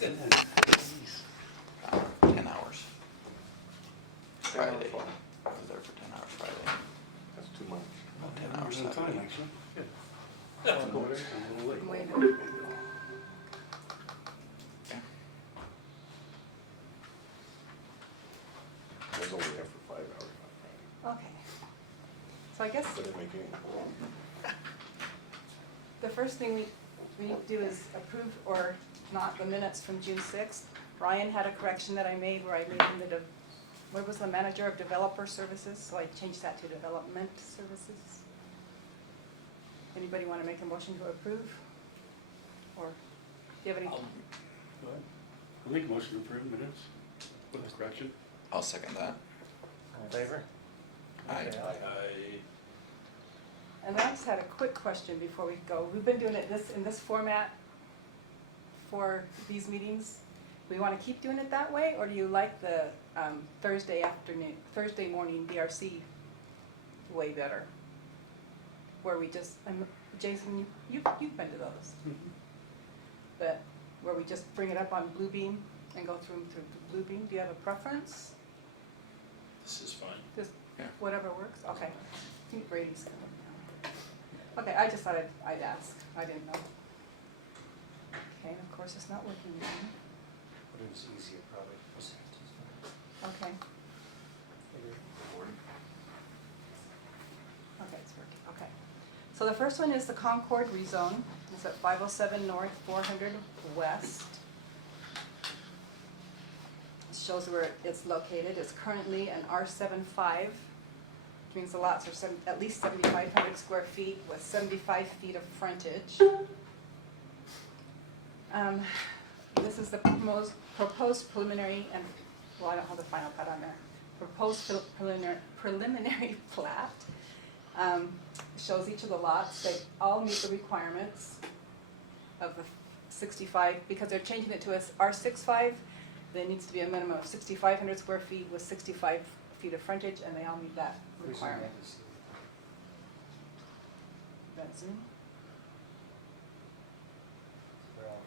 10 hours. Friday. I was there for 10 hours Friday. That's too much. About 10 hours Time, Saturday. actually. Good. That's I'm cool. a little late. Wait. Yeah. I was only there for 5 hours on Okay. So I guess Friday. Didn't make any. the first thing we need to do is approve or not the minutes from June 6th. Ryan had a correction that I made where I made him what was the manager of developer services? So I changed that to development services. Anybody want to make a motion to approve? Or do you have any? Go ahead. I'll make a motion to approve minutes with the correction. I'll second that. All in favor? Aye. Okay, And I just had a quick question before we go. We've been doing it in this format for these meetings. We want to keep doing it that way, or do you like the Thursday morning DRC way better? Where we just, Jason, you've been to those, but where we just bring it up on Bluebeam and go through the Bluebeam. Do you have a preference? This is fine. Just Yeah. whatever works? Okay. I think Brady's coming now. Okay, I just thought I'd ask. I didn't know. Okay, and of course it's not working again. but it's easier probably. Okay. Okay, it's working. Okay. So the first one is the Concord Rezone. It's at 507 North, 400 West. It shows where it's located. It's currently an R75, which means the lots are at least 7,500 square feet with 75 feet of frontage. This is the proposed preliminary and, well, I don't have the final plat on there. Proposed preliminary plat. Shows each of the lots. They all meet the requirements of the 65, because they're changing it to a R65. There needs to be a minimum of 6,500 square feet with 65 feet of frontage, and they all meet that requirement. That's it. They're all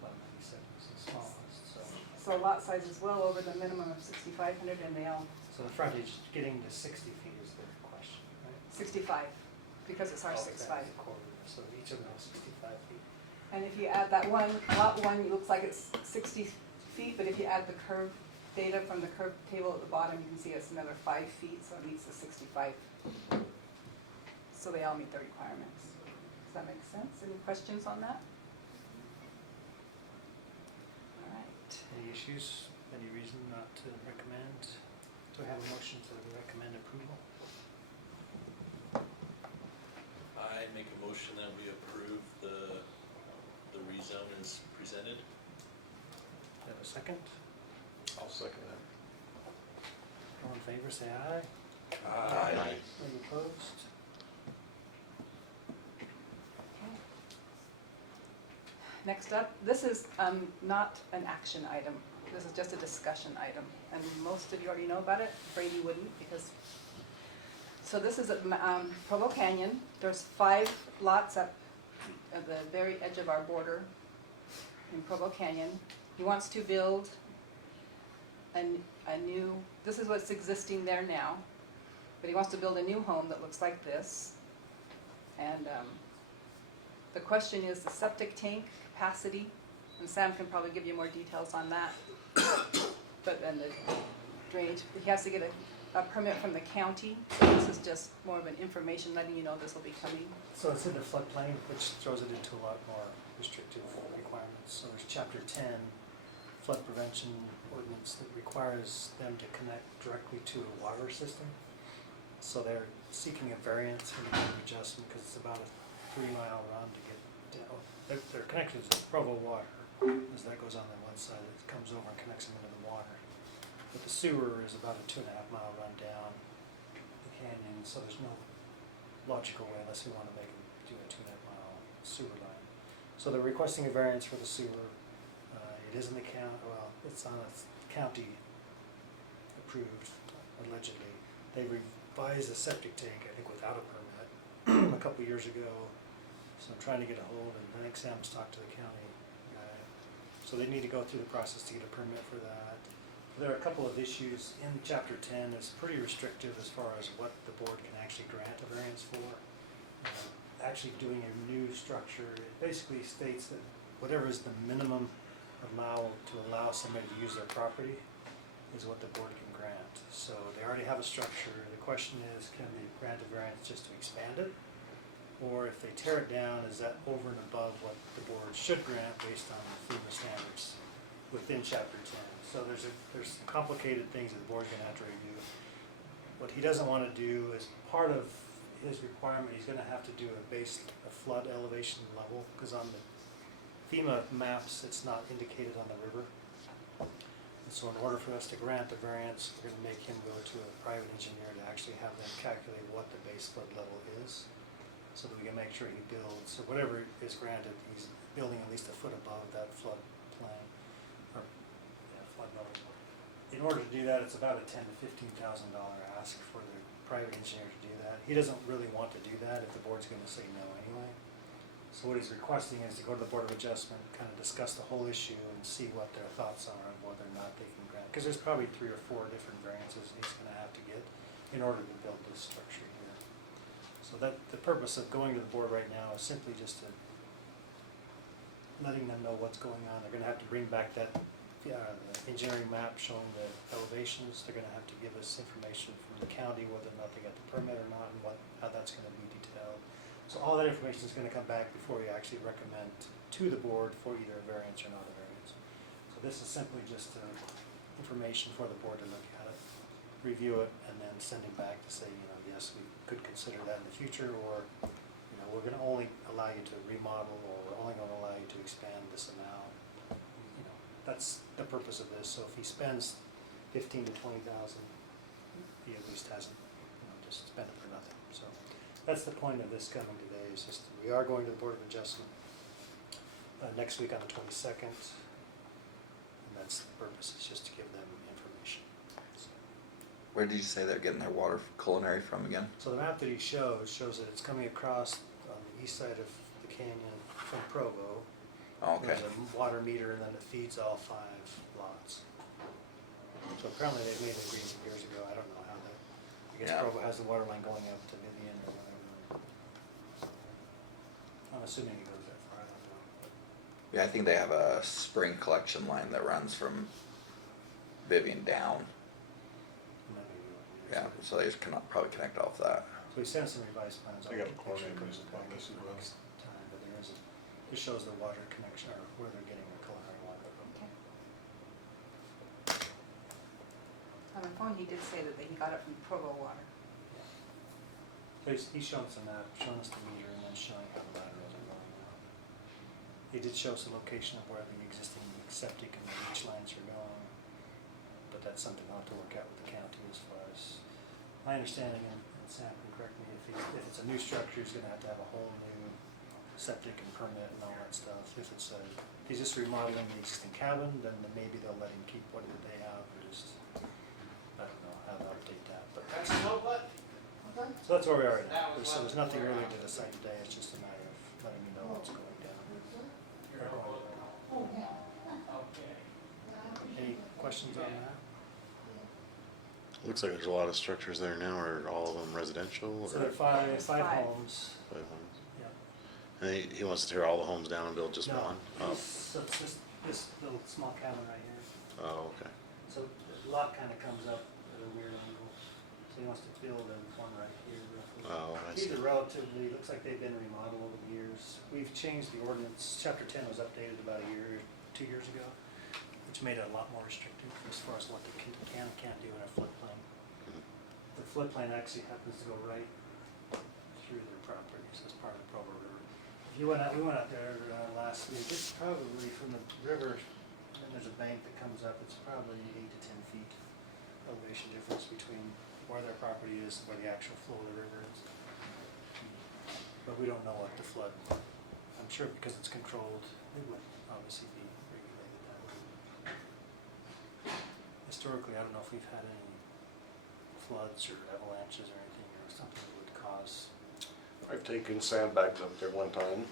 197 is the smallest, so. So lot size is well over the minimum of 6,500, and they all, So the frontage, getting to 60 feet is the question, right? 65, because it's Oh, R65. that's a quarter, so each of them is 65 feet. And if you add that one, lot one, it looks like it's 60 feet, but if you add the curve data from the curve table at the bottom, you can see it's another 5 feet, so it meets the 65. So they all meet the requirements. Does that make sense? Any questions on that? All right. Any issues, any reason not to recommend? Do I have a motion to recommend approval? I make a motion that we approve the rezone as presented. Do I have a second? I'll second that. All in favor, say aye. Aye. Any opposed? Okay. Next up, this is not an action item. This is just a discussion item, and most of you already know about it. Brady wouldn't, because. So this is at Provo Canyon. There's 5 lots up at the very edge of our border in Provo Canyon. He wants to build a new, this is what's existing there now, but he wants to build a new home that looks like this. And the question is the septic tank capacity, and Sam can probably give you more details on that. But then the drainage, he has to get a permit from the county, so this is just more of an information letting you know this will be coming. So it's in the floodplain, which throws it into a lot more restrictive requirements. So there's chapter 10, flood prevention ordinance, that requires them to connect directly to a water system. So they're seeking a variance and an adjustment because it's about a 3-mile run to get down. They're connected to Provo water, as that goes on one side, it comes over and connects them into the water. But the sewer is about a 2.5-mile run down the canyon, so there's no logical way unless we want to make them do a 2.5-mile sewer line. So they're requesting a variance for the sewer. It is in the county, well, it's on a county approved, allegedly. They revised the septic tank, I think without a permit, a couple years ago. So I'm trying to get a hold, and I think Sam's talked to the county guy. So they need to go through the process to get a permit for that. There are a couple of issues in chapter 10. It's pretty restrictive as far as what the board can actually grant a variance for. Actually doing a new structure, it basically states that whatever is the minimum allowed to allow somebody to use their property is what the board can grant. So they already have a structure. The question is, can they grant a variance just to expand it? Or if they tear it down, is that over and above what the board should grant based on FEMA standards within chapter 10? So there's some complicated things that the board's gonna have to review. What he doesn't wanna do is part of his requirement, he's gonna have to do a flood elevation level, because on the FEMA maps, it's not indicated on the river. And so in order for us to grant the variance, we're gonna make him go to a private engineer to actually have them calculate what the base flood level is, so that we can make sure he builds, so whatever is granted, he's building at least a foot above that flood plain, or, flood level. In order to do that, it's about a $10,000 to $15,000 ask for the private engineer to do that. He doesn't really want to do that if the board's gonna say no anyway. So what he's requesting is to go to the Board of Adjustment, kind of discuss the whole issue and see what their thoughts are on whether or not they can grant. Because there's probably 3 or 4 different variances he's gonna have to get in order to build this structure here. So that, the purpose of going to the board right now is simply just to letting them know what's going on. They're gonna have to bring back that the engineering map showing the elevations. They're gonna have to give us information from the county whether or not they got the permit or not, and how that's gonna be detailed. So all that information is gonna come back before we actually recommend to the board for either a variance or not a variance. So this is simply just information for the board to look at it, review it, and then send it back to say, yes, we could consider that in the future, or, we're gonna only allow you to remodel, or we're only gonna allow you to expand this amount. That's the purpose of this. So if he spends 15 to 20,000, he at least hasn't, just spent it for nothing. So that's the point of this coming today. Is just we are going to the Board of Adjustment next week on the 22nd, and that's the purpose. It's just to give them information. So, Where did you say they're getting their water culinary from again? so the map that he shows that it's coming across on the east side of the canyon from Provo. Oh, okay. There's a water meter, and then it feeds all 5 lots. So apparently they made an agreement years ago. I don't know how that, I guess Yeah. Provo has the water line going up to Vivian or whatever. I'm assuming it goes that far, I don't know. Yeah, I think they have a spring collection line that runs from Vivian down. Maybe we won't use Yeah, it. so they just cannot probably connect off that. So we sent some revised plans. They got a I'll corner actually in put this some one, packets this for as well. next time, but there is it shows the water connection, or where they're getting their culinary water. Okay. On the phone, he did say that he got it from Provo Water. So he's shown us a map, showing us the meter, and then showing how the laterals are going out. He did show us the location of where the existing septic and the leach lines are going, but that's something I'll have to work out with the county as far as, my understanding, and Sam can correct me, if it's a new structure, he's gonna have to have a whole new septic and permit and all that stuff. If he's just remodeling the existing cabin, then maybe they'll let him keep what they have, or just, I don't know how to update that, but. So that's where we are right now. So there's nothing really to decide today, it's just a matter of letting me know what's going down. Any questions on that? Looks like there's a lot of structures there now. Are all of them residential? So Or there are five Five. homes, 5 homes? yeah. And he wants to tear all the homes down and build just No, one? Oh, So it's just this little small cabin right here. oh, okay. So the lot kind of comes up at a weird angle. So he wants to build one right here roughly. Oh, I These see. are relatively, looks like they've been remodeled over the years. We've changed the ordinance, chapter 10 was updated about 2 years ago, which made it a lot more restrictive as far as what they can and can't do in a floodplain. Mhm. The floodplain actually happens to go right through their properties as part of the Provo River. If you we went out there last week, it's probably from the river, and there's a bank that comes up, it's probably 8 to 10 feet elevation difference between where their property is and where the actual flow of the river is. But we don't know what the flood, I'm sure because it's controlled, it would obviously be regulated that way. Historically, I don't know if we've had any floods or avalanches or anything, or something that would cause. I've taken sandbags up there one time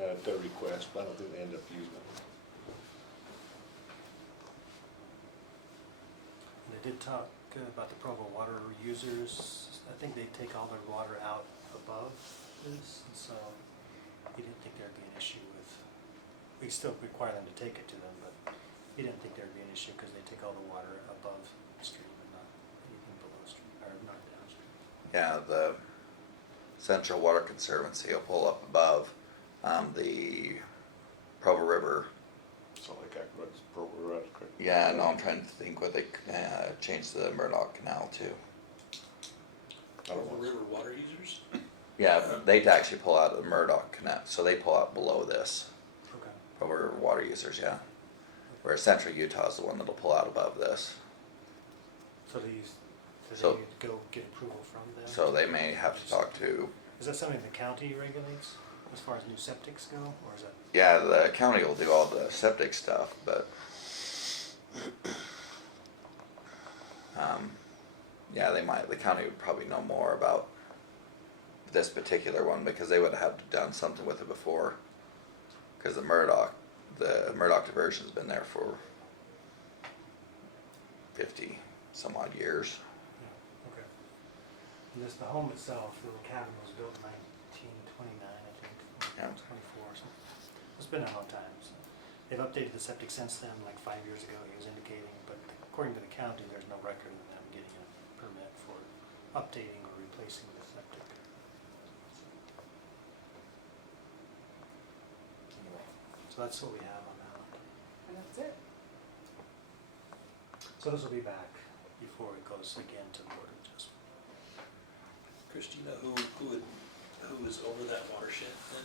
at their request, but I don't think they end up using them. did talk about the Provo water users. I think they take all their water out above this, and so he didn't think there'd be an issue with, we still require them to take it to them, but he didn't think there'd be an issue because they take all the water above stream and not anything below stream, or not downstream. Yeah, the Central Water Conservancy will pull up above, the Provo River. So like Aqueduct's Provo. Yeah, no, I'm trying to think what they, changed the Murdoch Canal to. Provo River water users? Yeah, they actually pull out of the Murdoch Canal, so they pull out below this. Okay. Provo River water users, yeah. Whereas Central Utah is the one that'll pull out above this. So do So- they go get approval from them? So they may have to talk to, Is that something the county regulates as far as new septics go, or is that? yeah, the county will do all the septic stuff, but yeah, the county would probably know more about this particular one because they would have done something with it before. Cause the Murdoch diversion's been there for 50 some odd years. Yeah, okay. And this, the home itself, the little cabin was built in 1929, I think, Yeah. 24 or something. It's been a long time, so. They've updated the septic since then, like 5 years ago, he was indicating, but according to the county, there's no record of them getting a permit for updating or replacing the septic. So that's what we have on that one. And that's it. So this will be back before it goes again to the Board of Adjustment. Christina, who is over that watershed then?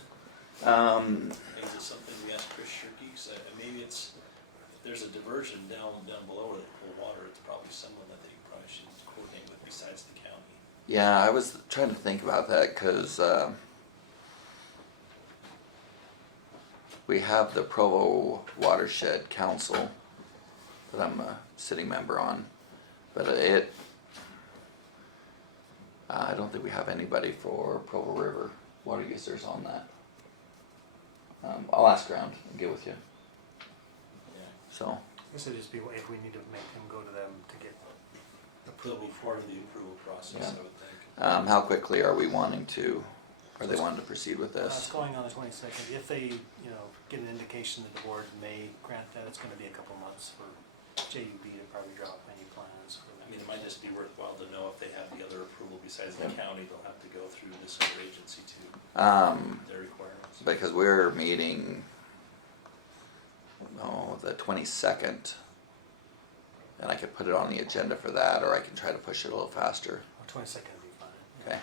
Maybe it's something we ask Chris Shirky, 'cause maybe it's, if there's a diversion down below it, the water, it's probably someone that they probably should coordinate with besides the county. Yeah, I was trying to think about that because we have the Provo Watershed Council that I'm a sitting member on, but I don't think we have anybody for Provo River water users on that. I'll ask around and get with you. Yeah. So, I guess it'd just be if we need to make them go to them to get They'll approval. be part of the approval process, Yeah. I would think. how quickly are they wanting to proceed with It's this? going on the 22nd. If they, get an indication that the board may grant that, it's gonna be a couple months for JUB to probably draw up any plans for I that. mean, it might just be worthwhile to know if they have the other approval besides the Yeah. county, they'll have to go through this other agency too, their requirements. Because we're meeting, the 22nd. And I could put it on the agenda for that, or I can try to push it a little faster. 22nd would be fine. Okay.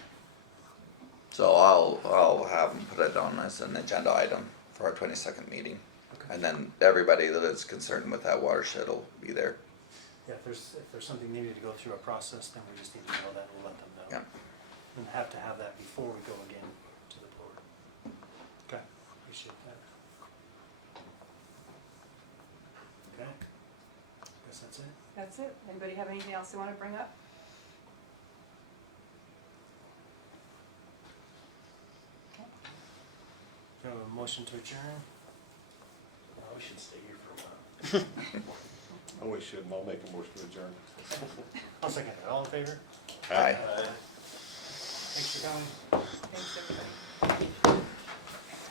So I'll have them put it on as an agenda item for our 22nd meeting. Okay. And then everybody that is concerned with that watershed will be there. Yeah, if there's something needed to go through a process, then we just need to know that and we'll let them know. Yeah. And have to have that before we go again to the board. Okay, appreciate that. Okay, guess that's it. That's it. Anybody have anything else they want to bring up? Okay. Do you have a motion to adjourn? Oh, we should stay here for a while. Oh, we should, and I'll make a motion to adjourn. I'll second it. All in favor? Aye. Thanks for coming. Thanks, everybody.